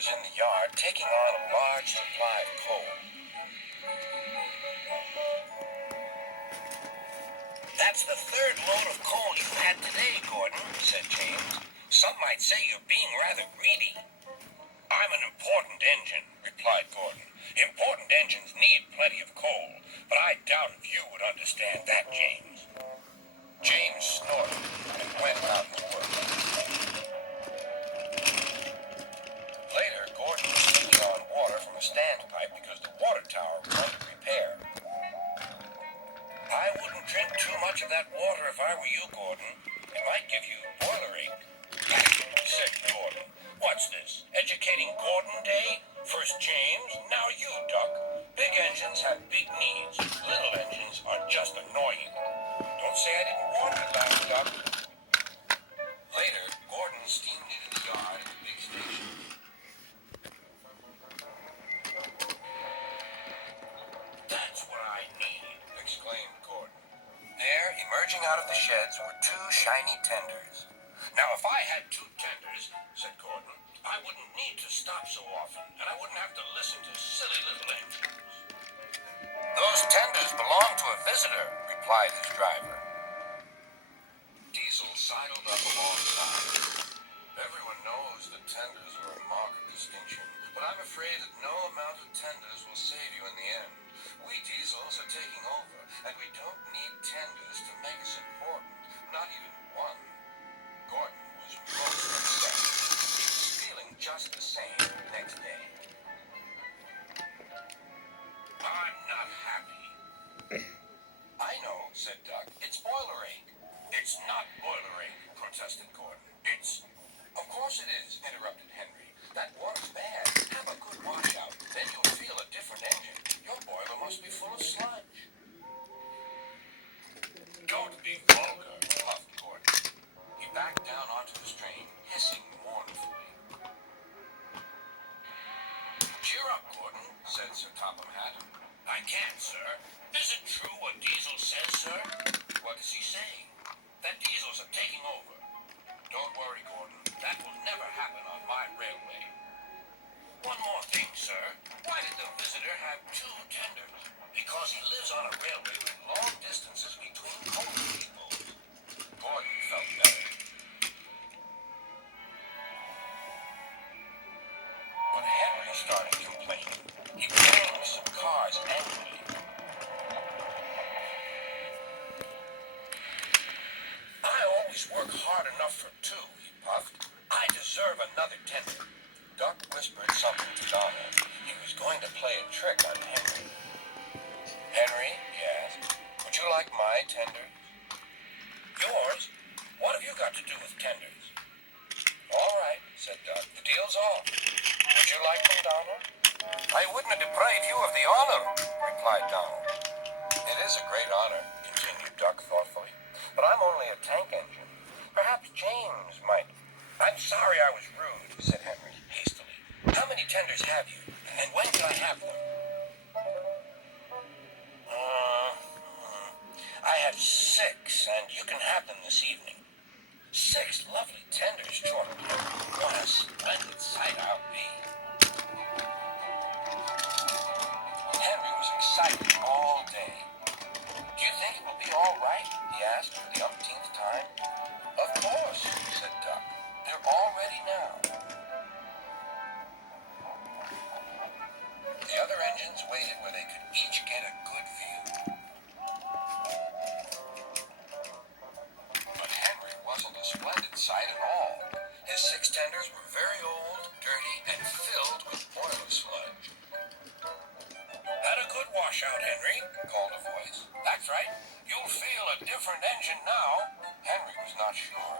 was in the yard taking on a large supply of coal. "That's the third load of coal you've had today, Gordon," said James. "Some might say you're being rather greedy." "I'm an important engine," replied Gordon. "Important engines need plenty of coal, but I doubt if you would understand that, James." James snorted and went about his work. Later, Gordon was taking on water from a standpipe because the water tower was under repair. "I wouldn't drink too much of that water if I were you, Gordon. It might give you boiler ache," said Gordon. "What's this, educating Gordon Day? First James, now you, Duck. Big engines have big needs. Little engines are just annoying. Don't say I didn't warn you, last Duck." Later, Gordon steamed into the yard at the big station. "That's what I need," exclaimed Gordon. There, emerging out of the sheds, were two shiny tenders. "Now, if I had two tenders," said Gordon, "I wouldn't need to stop so often, and I wouldn't have to listen to silly little engines." "Those tenders belong to a visitor," replied his driver. Diesel sidled up alongside. "Everyone knows that tenders are a mark of distinction, but I'm afraid that no amount of tenders will save you in the end. We Diesels are taking over, and we don't need tenders to make us important, not even one." Gordon was most upset. He was feeling just the same next day. "I'm not happy." "I know," said Duck. "It's boiler ache." "It's not boiler ache," protested Gordon. "Of course it is," interrupted Henry. "That water's bad. Have a good washout. Then you'll feel a different engine. Your boiler must be full of sludge." "Don't be vulgar," puffed Gordon. He backed down onto the train, hissing mournfully. "Cheer up, Gordon," said Sir Topham Hatt. "I can't, sir. Is it true what Diesel says, sir?" "What does he say?" "That Diesels are taking over." "Don't worry, Gordon. That will never happen on my railway." "One more thing, sir. Why did the visitor have two tenders?" "Because he lives on a railway with long distances between coal depots." Gordon felt better. But Henry started complaining. He banged some cars angrily. "I always work hard enough for two," he puffed. "I deserve another tender." Duck whispered something to Donald. He was going to play a trick on Henry. "Henry," he asked, "would you like my tenders?" "Yours? What have you got to do with tenders?" "All right," said Duck. "The deal's off. Would you like them, Donald?" "I wouldn't deprive you of the honor," replied Donald. "It is a great honor," continued Duck thoughtfully, "but I'm only a tank engine. Perhaps James might—" "I'm sorry I was rude," said Henry hastily. "How many tenders have you, and when can I have them?" "I have 6, and you can have them this evening." "6 lovely tenders, chortled Henry. What a splendid sight I'll be." Henry was excited all day. "Do you think it will be all right?" he asked for the umpteenth time. "Of course," said Duck. "They're all ready now." The other engines waited where they could each get a good view. But Henry wasn't a splendid sight at all. His 6 tenders were very old, dirty, and filled with boiler sludge. "Had a good washout, Henry," called a voice. "That's right. You'll feel a different engine now." Henry was not sure.